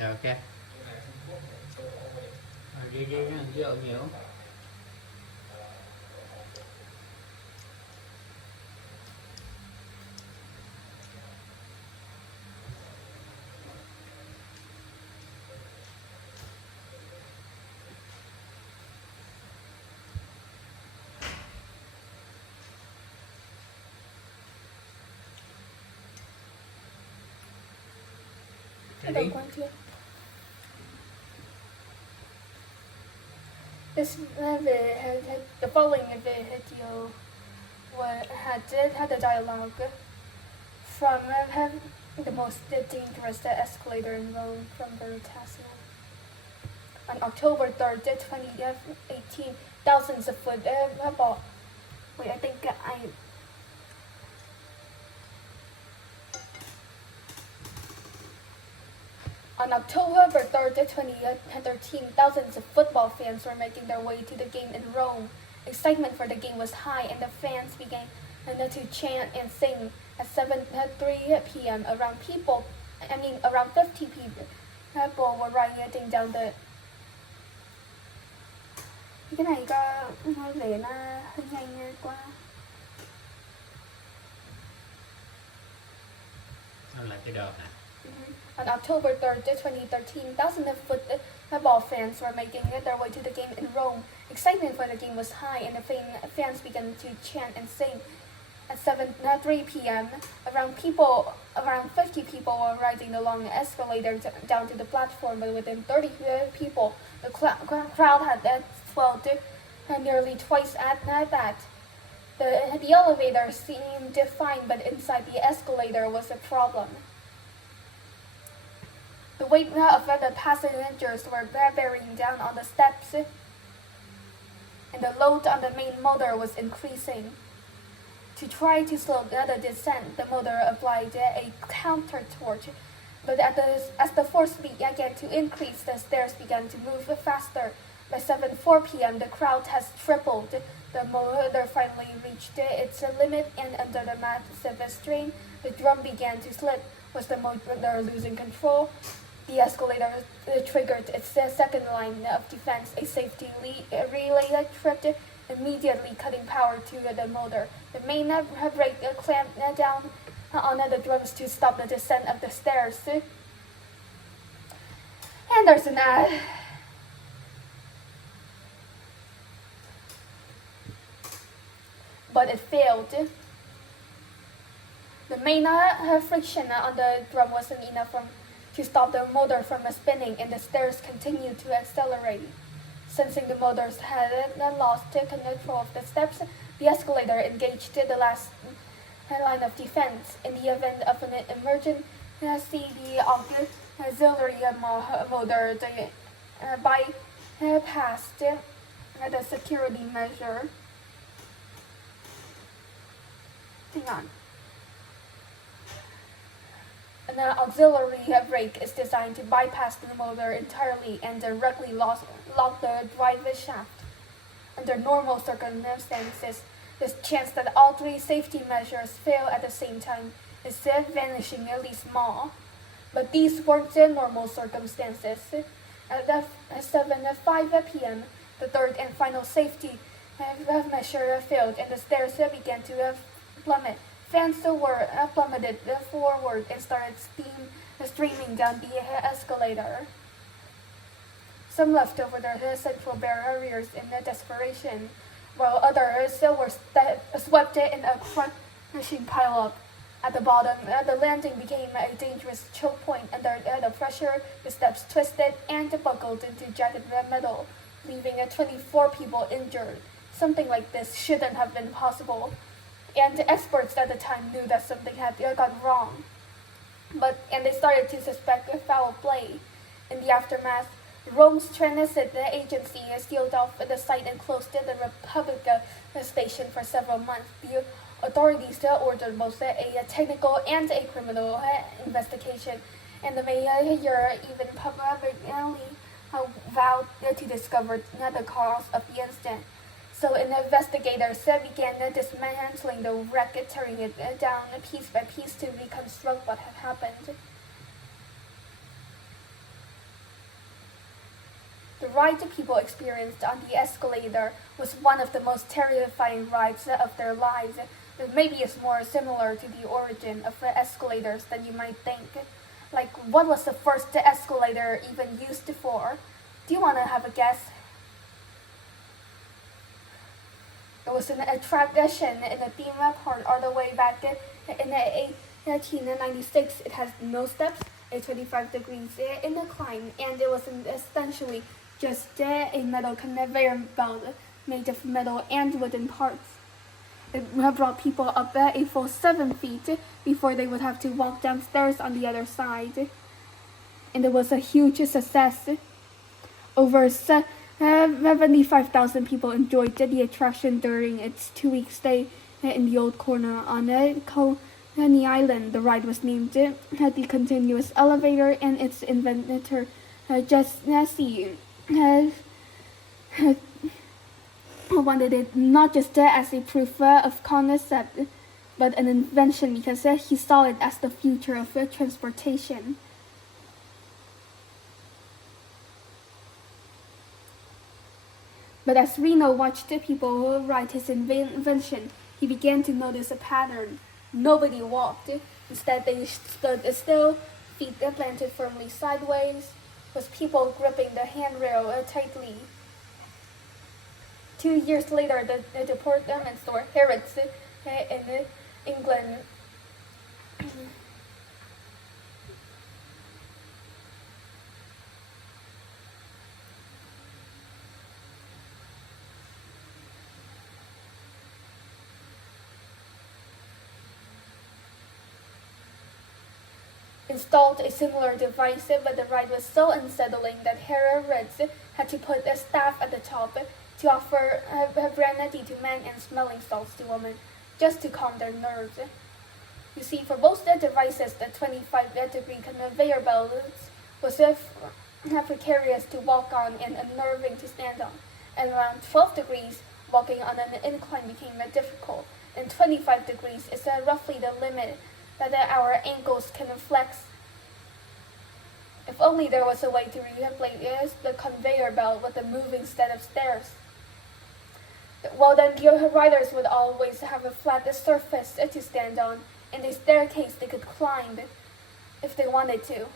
Rồi ok. Ghi rượu nhiều. Don't want to. The following video had a dialogue from the most dangerous escalator in Rome from Veritasium. On October 3rd, 2018, thousands of football. Wait, I think On October 3rd, 2013, thousands of football fans were making their way to the game in Rome. Excitement for the game was high, and the fans began to chant and sing. At 7:03 p.m., around 50 people were rioting down the. Cái này có vẻ nó hơi nhanh quá. Nó là cái đợt này. On October 3rd, 2013, thousands of football fans were making their way to the game in Rome. Excitement for the game was high, and the fans began to chant and sing. At 7:03 p.m., around 50 people were riding along the escalator down to the platform, but within 30 people, the crowd had swelled nearly twice at that. The elevator seemed fine, but inside the escalator was a problem. The weight of the passengers were bearing down on the steps, and the load on the main motor was increasing. To try to slow the descent, the motor applied a counter-torque, but as the force began to increase, the stairs began to move faster. By 7:04 p.m., the crowd has tripled. The motor finally reached its limit, and under the massive strain, the drum began to slip. Was the motor losing control? The escalator triggered its second line of defense, a safety relay tripped, immediately cutting power to the motor. The main brake clamped down on the drums to stop the descent of the stairs. And there's an ad. But it failed. The main friction on the drum wasn't enough to stop the motor from spinning, and the stairs continued to accelerate. Sensing the motors had lost control of the steps, the escalator engaged the last line of defense. In the event of an emergency, the auxiliary motor bypassed the security measure. Hang on. An auxiliary brake is designed to bypass the motor entirely and directly lock the drive shaft. Under normal circumstances, the chance that all three safety measures fail at the same time is vanishingly small. But these weren't normal circumstances. At 7:05 p.m., the third and final safety measure failed, and the stairs began to plummet. Fans were plummeted forward and started streaming down the escalator. Some left over their central barriers in desperation, while others were swept in a crushing pile-up. At the bottom, the landing became a dangerous choke point. Under the pressure, the steps twisted and buckled into jagged metal, leaving 24 people injured. Something like this shouldn't have been possible, and experts at the time knew that something had gone wrong. And they started to suspect foul play. In the aftermath, Rome's transit agency sealed off the site and closed the Republica station for several months. The authorities ordered both a technical and a criminal investigation, and the mayor even publicly vowed to discover the cause of the incident. So investigators began dismantling the wreck, tearing it down piece by piece to reconstruct what had happened. ride the people experienced on the escalator was one of the most terrifying rides of their lives. Maybe it's more similar to the origin of escalators than you might think. Like, what was the first escalator even used for? Do you want to have a guess? It was an attraction in a theme park all the way back in 1896. It has no steps, a 25 degrees incline, and it was essentially just a metal conveyor belt made of metal and wooden parts. It brought people up a full 7 feet before they would have to walk downstairs on the other side. And it was a huge success. Over 75,000 people enjoyed the attraction during its 2-week stay in the old corner on Coney Island. The ride was named the continuous elevator, and its inventor, Jesse, wanted it not just as a proof of concept, but an invention because he saw it as the future of transportation. But as Reno watched the people ride his invention, he began to notice a pattern. Nobody walked. Instead, they stood still, feet planted firmly sideways, with people gripping the handrail tightly. 2 years later, the department store Harrods in England installed a similar device, but the ride was so unsettling that Harrods had to put a staff at the top to offer brandy to men and smelling salts to women, just to calm their nerves. You see, for both the devices, the 25-degree conveyor belts was precarious to walk on and unnerving to stand on. At around 12 degrees, walking on an incline became difficult, and 25 degrees is roughly the limit that our ankles can flex. If only there was a way to replace the conveyor belt with a moving set of stairs. Well, then the riders would always have a flat surface to stand on, and a staircase they could climb if they wanted to.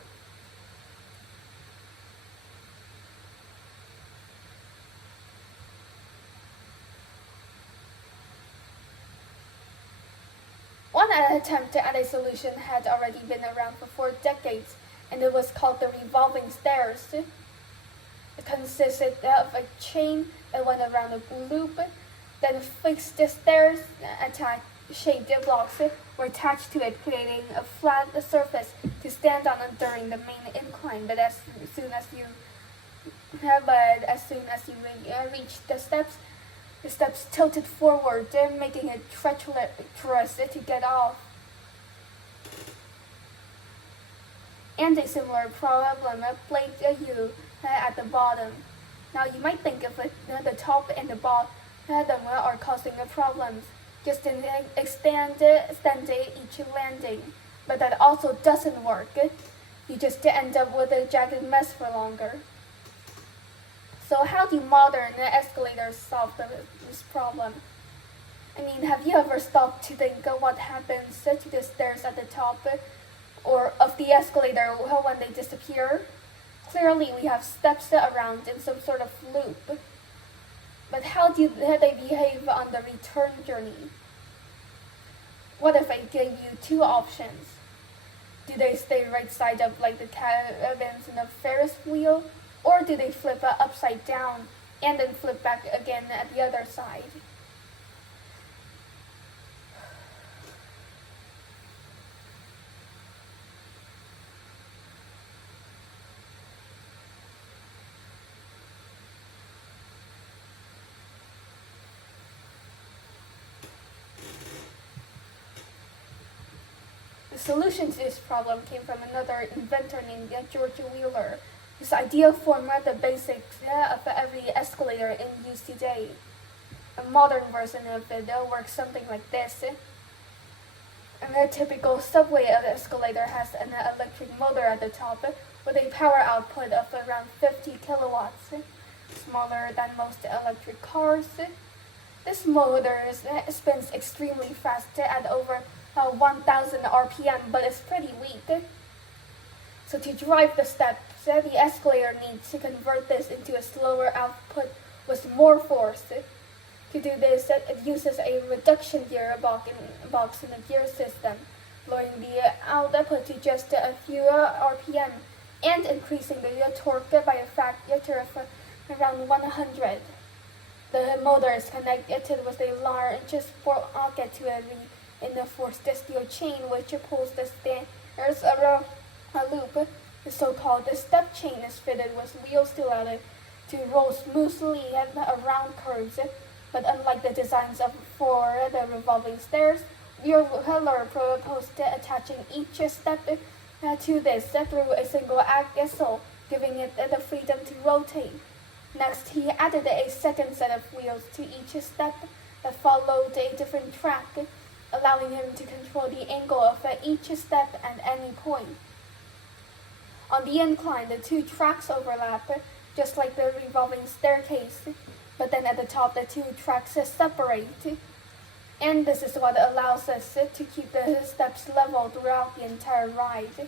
One attempt at a solution had already been around for 4 decades, and it was called the revolving stairs. It consisted of a chain that went around a loop, then fixed stairs shaped blocks were attached to it, creating a flat surface to stand on during the main incline. But as soon as you reached the steps tilted forward, making it treacherous to get off. And a similar problem plagued you at the bottom. Now you might think if the top and the bottom are causing problems, just extend each landing. But that also doesn't work. You just end up with a jagged mess for longer. So how do modern escalators solve this problem? I mean, have you ever stopped to think of what happens to the stairs at the top or of the escalator when they disappear? Clearly we have steps around in some sort of loop. But how do they behave on the return journey? What if I gave you 2 options? Do they stay right side up like the cabins in a Ferris wheel? Or do they flip upside down and then flip back again at the other side? The solution to this problem came from another inventor named George Wheeler. His idea formed the basics of every escalator in use today. A modern version of it works something like this. A typical subway escalator has an electric motor at the top with a power output of around 50 kilowatts. smaller than most electric cars. This motor spins extremely fast at over 1000 RPM, but it's pretty weak. So to drive the steps, the escalator needs to convert this into a slower output with more force. To do this, it uses a reduction gearbox in the gear system, lowering the output to just a few RPM and increasing the torque by a factor of around 100. The motor is connected with a large sprocket to a reinforced steel chain which pulls the stairs around a loop. The so-called step chain is fitted with wheels to allow it to roll smoothly around curves. But unlike the designs for the revolving stairs, Wheeler proposed attaching each step to this through a single axle, giving it the freedom to rotate. Next, he added a second set of wheels to each step that followed a different track, allowing him to control the angle of each step at any point. On the incline, the two tracks overlap, just like the revolving staircase, but then at the top the two tracks separate. And this is what allows us to keep the steps level throughout the entire ride.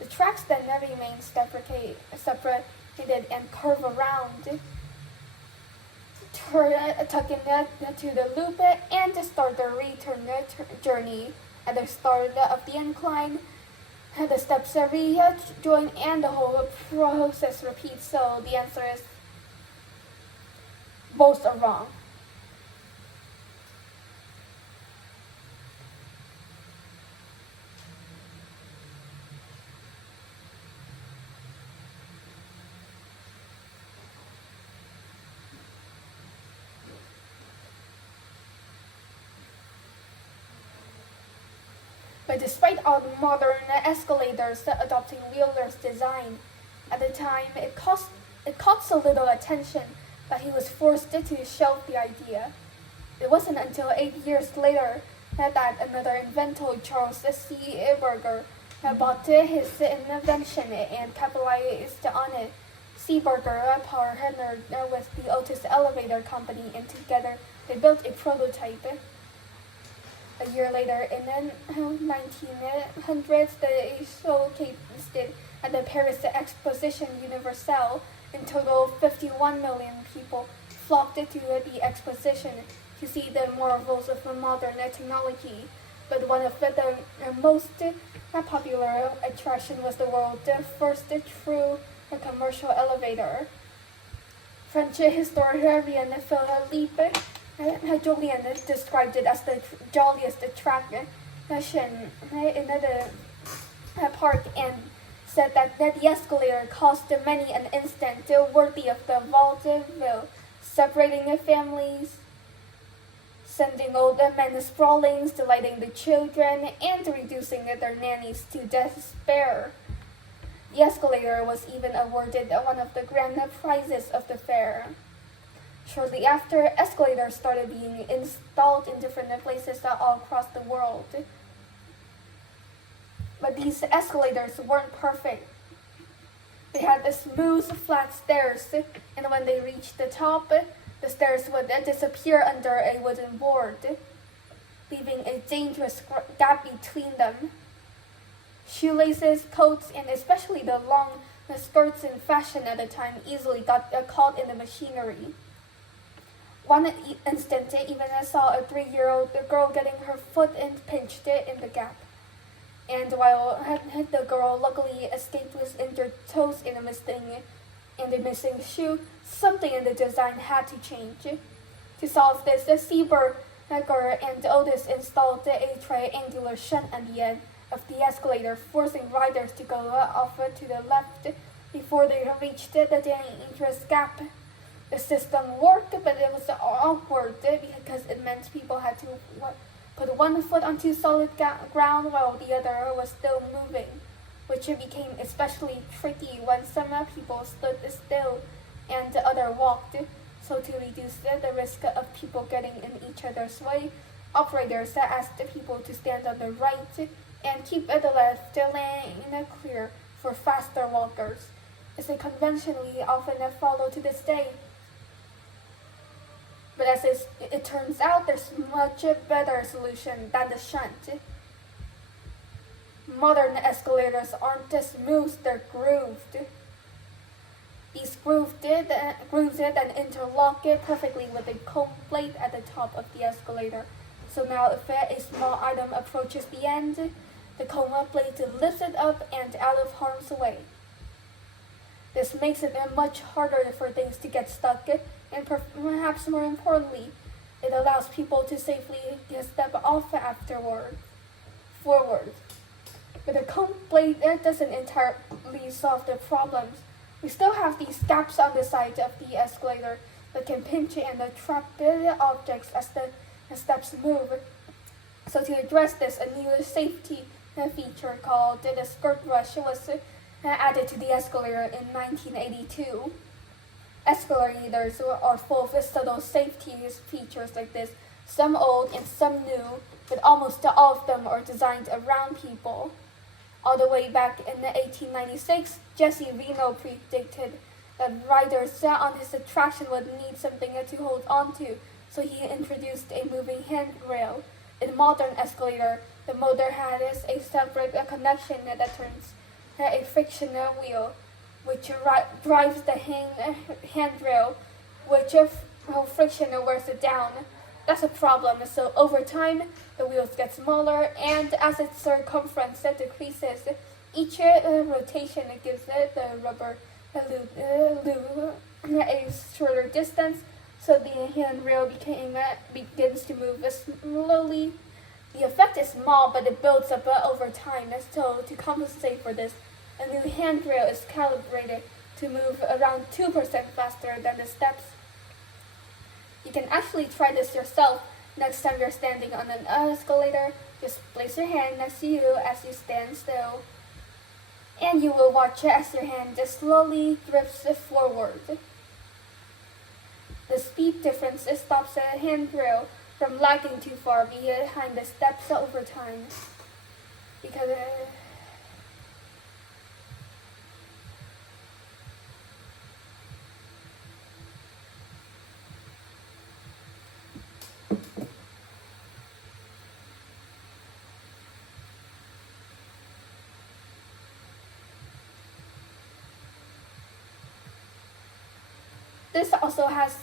The tracks then remain separated and curve around, tuck into the loop, and start the return journey. At the start of the incline, the steps rejoin and the whole process repeats. So the answer is both are wrong. But despite all the modern escalators adopting Wheeler's design, at the time it caught so little attention that he was forced to shelve the idea. It wasn't until 8 years later that another inventor, Charles C. Berger, bought his invention and capitalized on it. C. Berger partnered with the Otis Elevator Company, and together they built a prototype. A year later, in the 1900s, they showcased it at the Paris Exposition Universelle. In total, 51 million people flocked to the exposition to see the marvels of modern technology. But one of the most popular attractions was the world's first true commercial elevator. French historian Philippe Julian described it as the jolliest attraction in the park, and said that the escalator caused many an incident worthy of the vaudeville, separating families, sending old men sprawling, delighting the children, and reducing their nannies to despair. The escalator was even awarded one of the grand prizes of the fair. Shortly after, escalators started being installed in different places all across the world. But these escalators weren't perfect. They had the smooth, flat stairs, and when they reached the top, the stairs would disappear under a wooden board, leaving a dangerous gap between them. Shoelaces, coats, and especially the long skirts in fashion at the time easily got caught in the machinery. One instant, even I saw a 3-year-old girl getting her foot pinched in the gap. And while the girl luckily escaped with injured toes and a missing shoe, something in the design had to change. To solve this, the Seaberger and Otis installed a triangular shunt at the end of the escalator, forcing riders to go off to the left before they reached the dangerous gap. The system worked, but it was awkward because it meant people had to put one foot onto solid ground while the other was still moving, which became especially tricky when some people stood still and the other walked. So to reduce the risk of people getting in each other's way, operators asked people to stand on the right and keep the left lane clear for faster walkers. is conventionally often followed to this day. But as it turns out, there's much better solution than the shunt. Modern escalators aren't smooth, they're grooved. These grooves then interlock it perfectly with a cone plate at the top of the escalator. So now if a small item approaches the end, the cone plate lifts it up and out of harm's way. This makes it much harder for things to get stuck, and perhaps more importantly, it allows people to safely step off afterward, forward. But the cone plate doesn't entirely solve the problems. We still have these gaps on the side of the escalator that can pinch and trap objects as the steps move. So to address this, a new safety feature called the skirt rush was added to the escalator in 1982. Escalators are full of subtle safety features like this, some old and some new, but almost all of them are designed around people. All the way back in 1896, Jesse Reno predicted that riders on his attraction would need something to hold on to, so he introduced a moving handrail. In modern escalator, the motor has a separate connection that turns a friction wheel, which drives the handrail, which friction wears it down. That's a problem, so over time, the wheels get smaller, and as its circumference decreases, each rotation gives the rubber loop a shorter distance, so the handrail begins to move slowly. The effect is small, but it builds up over time, so to compensate for this, a new handrail is calibrated to move around 2% faster than the steps. You can actually try this yourself. Next time you're standing on an escalator, just place your hand next to you as you stand still, and you will watch as your hand just slowly drifts forward. The speed difference stops the handrail from lagging too far behind the steps over time. Because this also has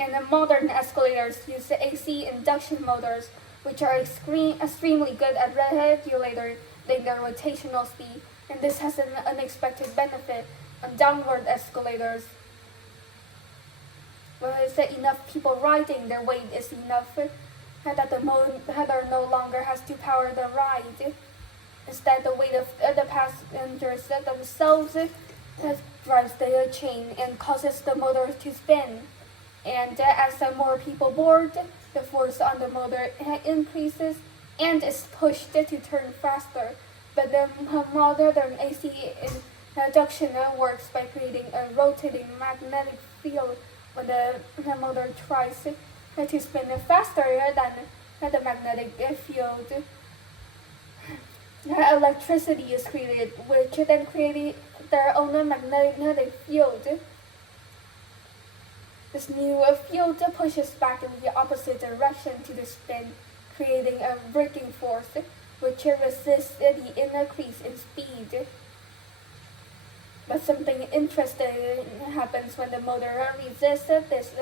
and the modern escalators use the AC induction motors, which are extremely good at regulating their rotational speed, and this has an unexpected benefit on downward escalators. Well, is that enough people riding, their weight is enough that the motor no longer has to power the ride. Instead, the weight of the passengers themselves drives the chain and causes the motor to spin. And as more people board, the force on the motor increases and is pushed to turn faster. But the modern AC induction works by creating a rotating magnetic field when the motor tries to spin faster than the magnetic field. Electricity is created, which then creates their own magnetic field. This new field pushes back in the opposite direction to the spin, creating a braking force, which resists the increase in speed. But something interesting happens when the motor resists this.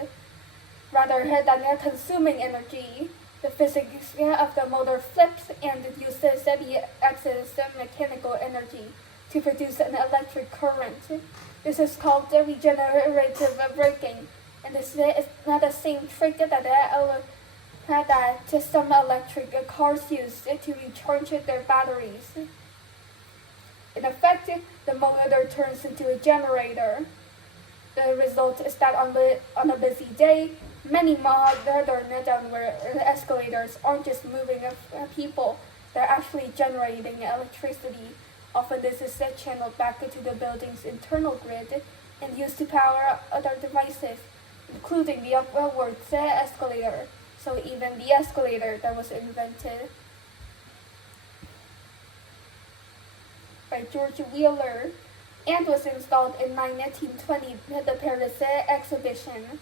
Rather than consuming energy, the physics of the motor flips and uses the excess mechanical energy to produce an electric current. This is called regenerative braking, and this is not the same trick that some electric cars use to recharge their batteries. In effect, the motor turns into a generator. The result is that on a busy day, many modern downward escalators aren't just moving people, they're actually generating electricity. Often this is channeled back into the building's internal grid and used to power other devices, including the upwards escalator, so even the escalator that was invented. by George Wheeler and was installed in 1920 at the Paris exhibition.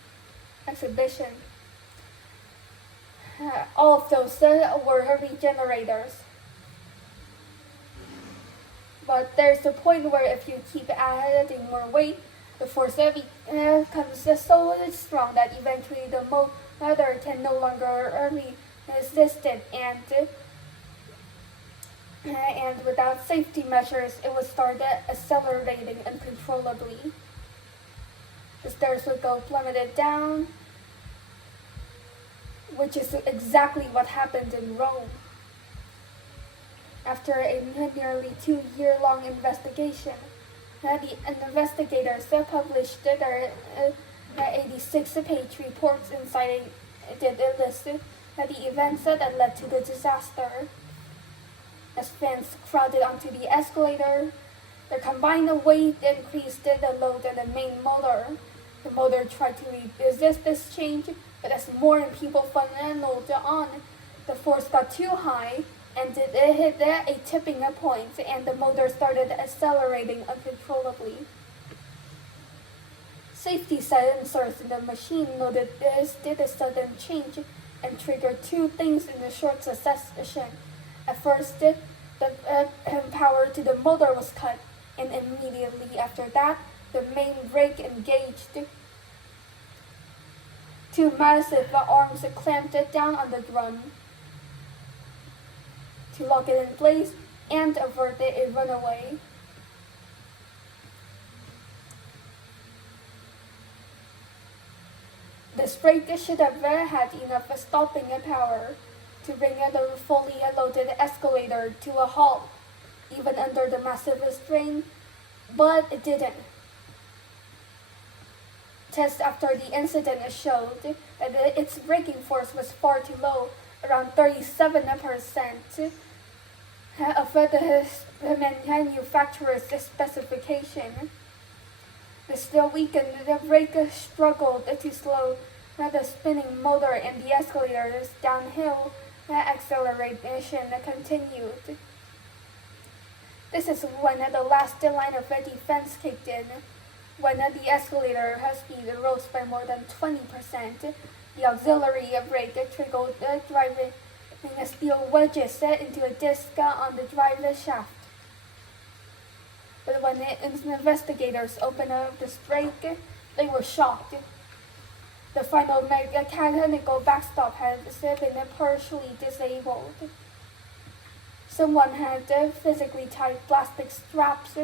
All of those were regenerators. But there's a point where if you keep adding more weight, the force becomes so strong that eventually the motor can no longer resist it, and without safety measures, it would start accelerating uncontrollably. The stairs would go plummeted down, which is exactly what happened in Rome. After a nearly 2-year-long investigation, the investigators published their 86-page reports inside the list the events that led to the disaster. As fans crowded onto the escalator, their combined weight increased the load on the main motor. The motor tried to resist this change, but as more people funneled on, the force got too high, and it hit a tipping point, and the motor started accelerating uncontrollably. Safety sensors in the machine noted this did a sudden change and triggered two things in a short succession. At first, the power to the motor was cut, and immediately after that, the main brake engaged. Two massive arms clamped it down on the drum to lock it in place and avert a runaway. This brake should have had enough stopping power to bring the fully loaded escalator to a halt, even under the massive strain, but it didn't. Tests after the incident showed that its braking force was far too low, around 37% of the manufacturer's specification. The still weakened brake struggled to slow the spinning motor, and the escalator's downhill acceleration continued. This is when the last line of defense kicked in. When the escalator speed rose by more than 20%, the auxiliary brake triggered driving steel wedges into a disc on the drive shaft. But when the investigators opened up this brake, they were shocked. The final mechanical backstop had been partially disabled. Someone had physically tied plastic straps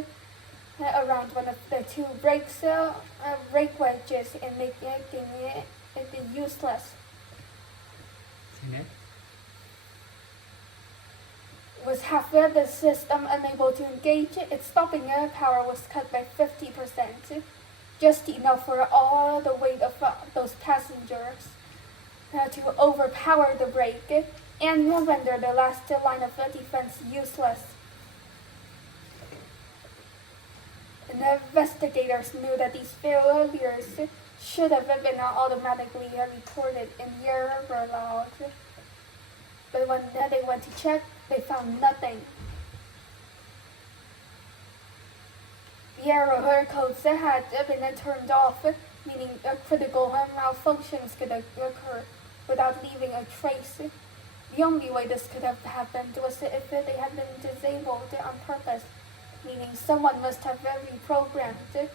around one of the two brake wedges and making it useless. Was half the system unable to engage, its stopping power was cut by 50%, just enough for all the weight of those passengers to overpower the brake and render the last line of defense useless. The investigators knew that these failures should have been automatically recorded in the error log, but when they went to check, they found nothing. The error codes had been turned off, meaning critical malfunctions could occur without leaving a trace. The only way this could have happened was if they had been disabled on purpose, meaning someone must have reprogrammed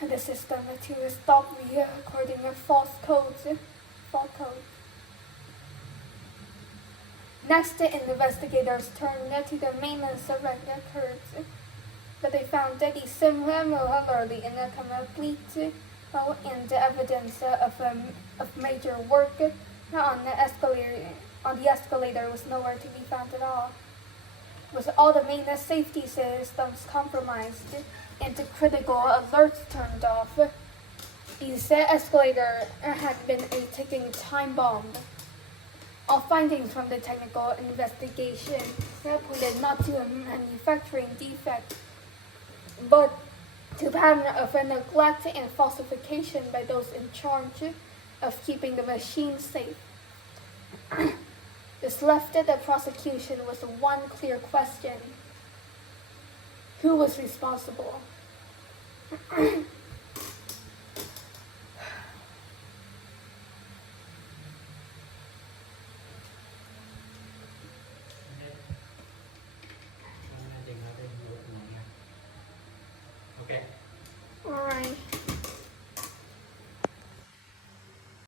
the system to stop recording false codes. Next, the investigators turned to the maintenance records, but they found that these similarly incomplete, and evidence of major work on the escalator was nowhere to be found at all. With all the main safety systems compromised and the critical alerts turned off, the escalator had been a ticking time bomb. All findings from the technical investigation pointed not to a manufacturing defect, but to a pattern of neglect and falsification by those in charge of keeping the machine safe. This left the prosecution with one clear question. Who was responsible? Okay. Alright.